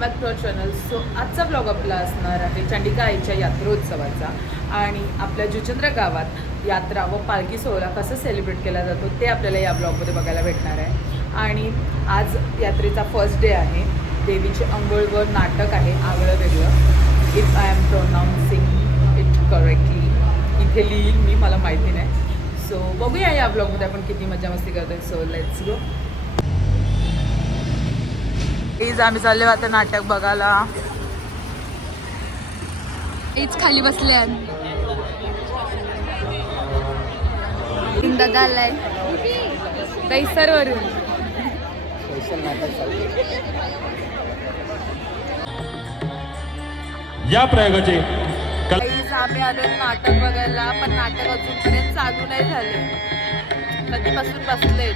Back to our channel. So आजचा blog आपला असणार आहे चंडिका आईच्या यात्रोत्सवाचा आणि आपल्या जुचंद्र गावात यात्रा व पालखी सोहळा कसं सेलिब्रेट केला जातो ते आपल्याला या ब्लॉगमध्ये बघायला भेटणार आहे. आणि आज यात्रेचा फर्स्ट डे आहे. देवीचे अंघोळ व नाटक आहे आगळं वेगळं. If I am pronouncing it correctly इथे लिहिल मी, मला माहिती नाही. सो बघूया या ब्लॉगमध्ये आपण किती मजा मस्ती करतोय. So let's go. प्लीज आम्ही चालले आता नाटक बघायला. हेच खाली बसले दादा आलाय कैसरवरून. या प्रयोगाचे आम्ही आलो नाटक बघायला, पण नाटक अजूनपर्यंत चालू नाही झाले. कधीपासून बसलेत.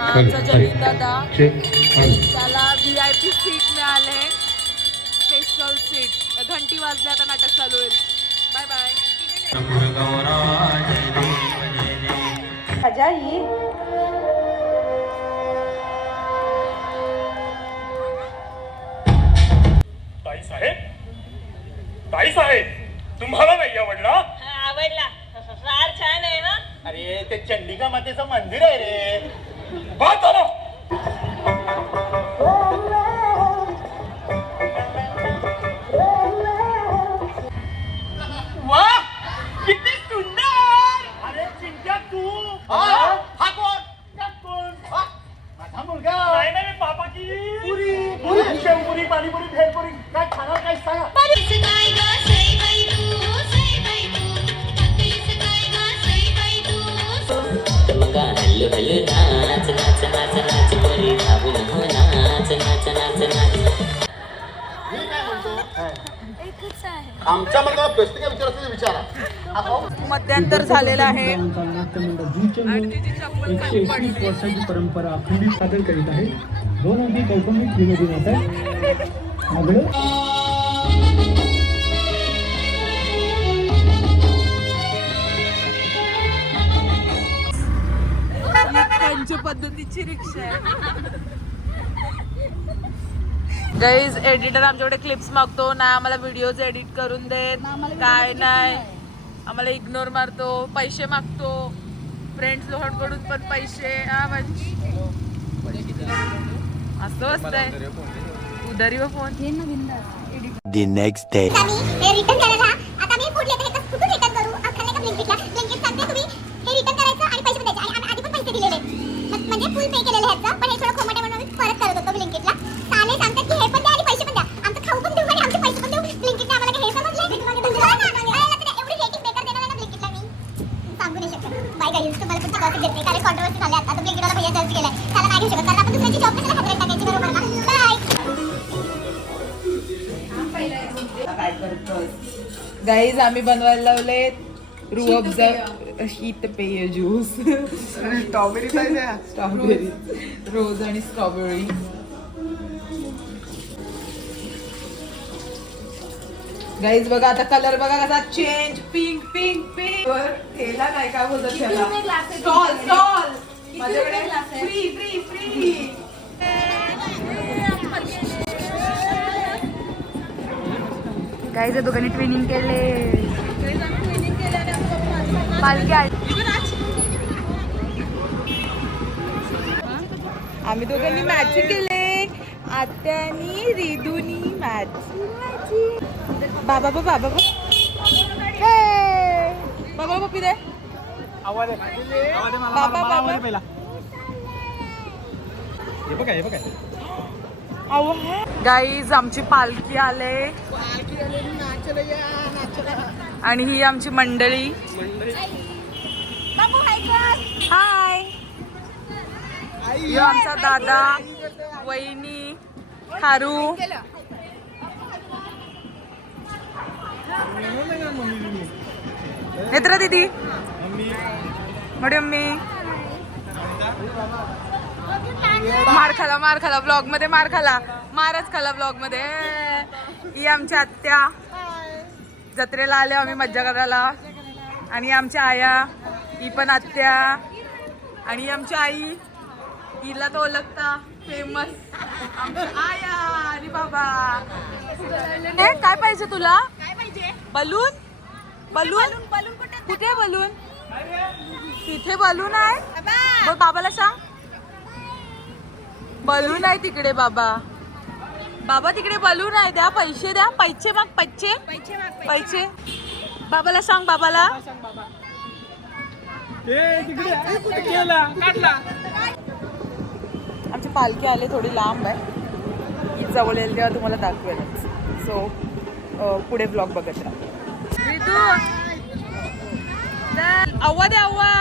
आमचा जलील दादा, त्याला VIP सीट मिळाले, स्पेशल सीट. घंटी वाजल्या, आता नाटक चालू होईल. Bye bye. ताई साहेब तुम्हाला नाही आवडला? आवडला. फार छान आहे ना. अरे ते चंडिका मातेचं मंदिर आहे रे. बा चला. वा किती सुंदर. अरे चिंट्या तू. हा कोण? माझा मुलगा. नाही नाही पापा की पुरी पुरी शेवपुरी पाणीपुरी भेळपुरी काय खाणार काय सांगा. हॅलो हॅलो नाच नाच नाच नाच बरी धावून हो नाच नाच नाच नाच. आमच्या मुलगा बेस्ट काय विचारायचं विचारा. मध्यंतर झालेलं आहे. वर्षाची परंपरा अखंडित सादर करीत आहे. 2 अगदी कौटुंबिक विनोदी नाटक त्यांच्या पद्धतीची रिक्षा आहे. गाईज एडिटर आमच्याकडे क्लिप्स मागतो ना, आम्हाला व्हिडिओज एडिट करून देत काय नाही. आम्हाला इग्नोर मारतो, पैसे मागतो. फ्रेंड्स लोकांकडून पण पैसे. असं असतंय. उधारी व phone. The next day. Guys आम्ही बनवायला लावले रूअफजा शीतपेय ज्यूस. स्ट्रॉबेरी रोज आणि स्ट्रॉबेरी. गाईज बघा आता कलर बघा कसा चेंज. Pink pink pink. केला नाही काय बोलतात त्याला. स्टॉल माझ्याकडे फ्री फ्री फ्री. गाईज दोघांनी ट्विनिंग केले. पालखी आम्ही दोघांनी मॅचिंग केले. आत्यानी रिदूनी मॅच. बाबा बाबा बाबा बाबा पप्पी दे. बाबा बाबा गाईज आमची पालखी आले आणि ही आमची मंडळी. हाय. आमचा दादा, वहिनी, खारू. नेत्रा दीदी, मोठी मम्मी. मार खाला ब्लॉग मध्ये. मारच खाला ब्लॉग मध्ये. ही आमची आत्या. जत्रेला आले आम्ही मज्जा करायला. आणि आमच्या आया, ही पण आत्या आणि आमची आई. हिला तो ओळखता फेमस आया आणि बाबा. काय पाहिजे तुला? बलून बलून कुठे बलून? तिथे बलून आहे. मग बाबाला सांग बलून आहे तिकडे. बाबा बाबा तिकडे बलून आहे. द्या पैसे द्या. पैसे माग पैसे. बाबाला सांग बाबाला. आमची पालखी आले थोडी लांब आहे. ही जवळ येईल तेव्हा तुम्हाला दाखवेलच. सो पुढे ब्लॉग बघत राहा. अव्वा दे अव्वा.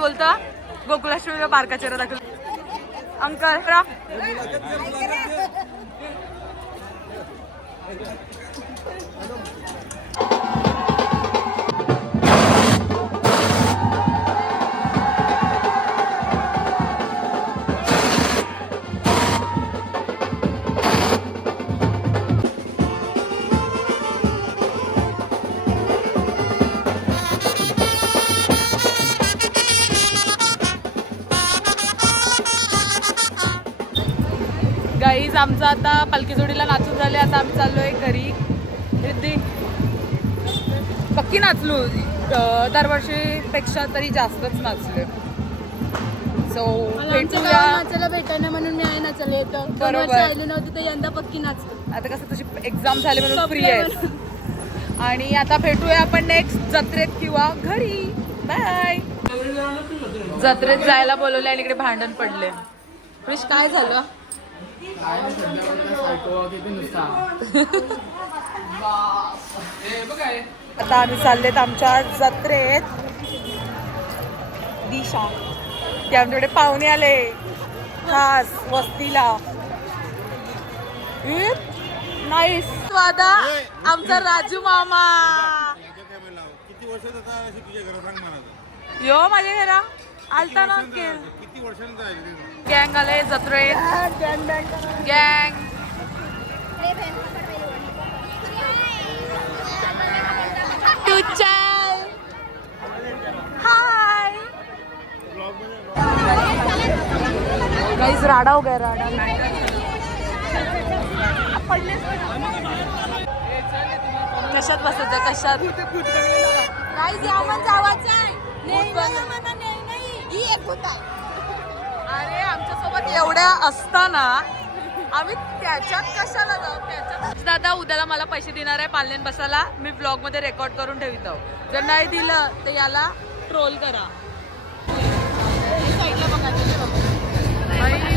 बोलतो गोकुलाष्टमी पार्काच्या दाखल अंकल गाईज आमचं आता पालखी जोडीला नाचून झाले. आता आम्ही चाललोय घरी. रिद्धी पक्की नाचलो. दरवर्षीपेक्षा तरी जास्तच नाचले. सो भेटूया. नाचायला भेटायला म्हणून मी आहे नाचायला येतो. बरोबर. आले नव्हते तर यंदा पक्की नाचतो. आता कसं तुझी एक्झाम झाली म्हणून फ्री आहे. आणि आता भेटूया आपण नेक्स्ट जत्रेत किंवा घरी. बाय. जत्रेत जायला बोलवले आणि इकडे भांडण पडले. क्रिश काय झालं? आता आम्ही चाललेत आमच्या जत्रेत. दिशा ते आमच्याकडे पाहुणे आले खास वस्तीला. नाईस. स्वादा आमचा राजू मामा. किती वर्षात आता तुझ्या घरात सांग मला. यो माझ्या घरा आलता ना. किती वर्षांचा आहे गँग आले जत्रेत. गँग हाय गाइस. राडा हो गया राडा. कशात बसायचं कशात? गाइस यामन जावाचं आहे. अरे आमच्यासोबत एवढ्या असताना आम्ही त्याच्यात कशाला जाऊ? त्याच्यात दादा उद्याला मला पैसे देणार आहे पालनेन बसायला. मी ब्लॉग मध्ये रेकॉर्ड करून ठेवतो. जर नाही दिलं तर याला ट्रोल करा.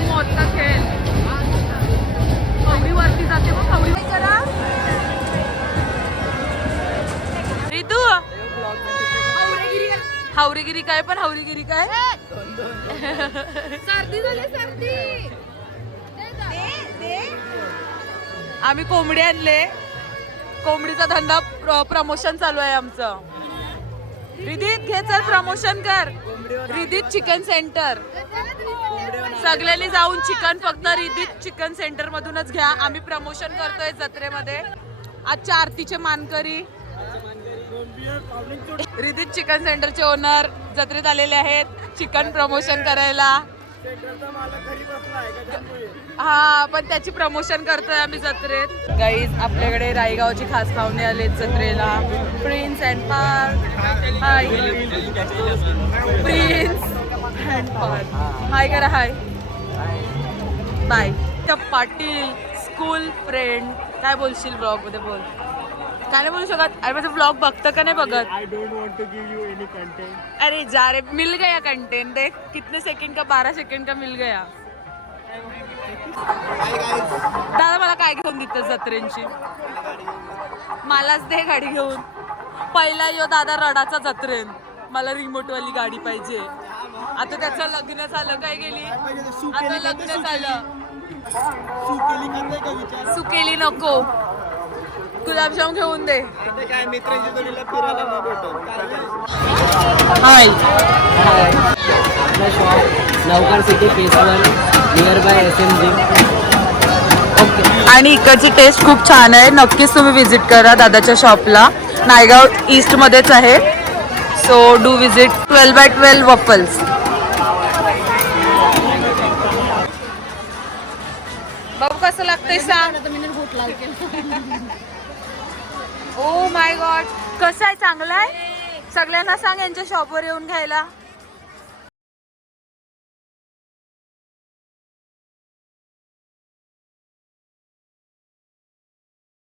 मोठा खेळ. खवडी वरती जाते मग खवडी करा. रितू हावरेगिरी काय पण हावरेगिरी काय? सर्दी झाली सर्दी. आम्ही कोंबडी आणले. कोंबडीचा धंदा प्रमोशन चालू आहे आमचं. रिदीत घे चल प्रमोशन कर. रिदीत चिकन सेंटर. सगळ्यांनी जाऊन चिकन फक्त रिदीत चिकन सेंटर मधूनच घ्या. आम्ही प्रमोशन करतोय जत्रेमध्ये. आजच्या आरतीचे मानकरी रिदीत चिकन सेंटरचे ओनर जत्रेत आलेले आहेत चिकन प्रमोशन करायला. हा पण त्याची प्रमोशन करतोय आम्ही जत्रेत. गाईज आपल्याकडे रायगावचे खास पाहुणे आलेत जत्रेला. Prince and Parth. Hi Prince and Parth. Hi करा. Hi bye. Patil school friend. काय बोलशील ब्लॉग मध्ये? बोल. काय नाही बोलू शकत. अरे माझं ब्लॉग बघतं का नाही बघत? I don't want to give you any content. अरे जा रे. मिल गया कंटेंट. देख कितने सेकंड का 12 सेकंड का मिल गया. दादा मला काय घेऊन देतं जत्रेंची? मलाच दे गाडी घेऊन. पहिला यो दादा रडाचा जत्रेन मला रिमोट वाली गाडी पाहिजे. आता त्याचं लग्न झालं. काय गेली आता लग्न झालं. सुकेली नको. गुलाबजाम घेऊन दे. Hi Navkar city phase 1 near by SMG. आणि इकडची टेस्ट खूप छान आहे. नक्कीच तुम्ही विजिट करा दादाच्या शॉपला. नायगाव ईस्ट मध्येच आहे. So do visit. 12x12 waffles. बाबू कसं लागतंय सांग. ओ माय गॉड कसं आहे? चांगलं आहे. सगळ्यांना सांग यांच्या शॉपवर येऊन घ्यायला.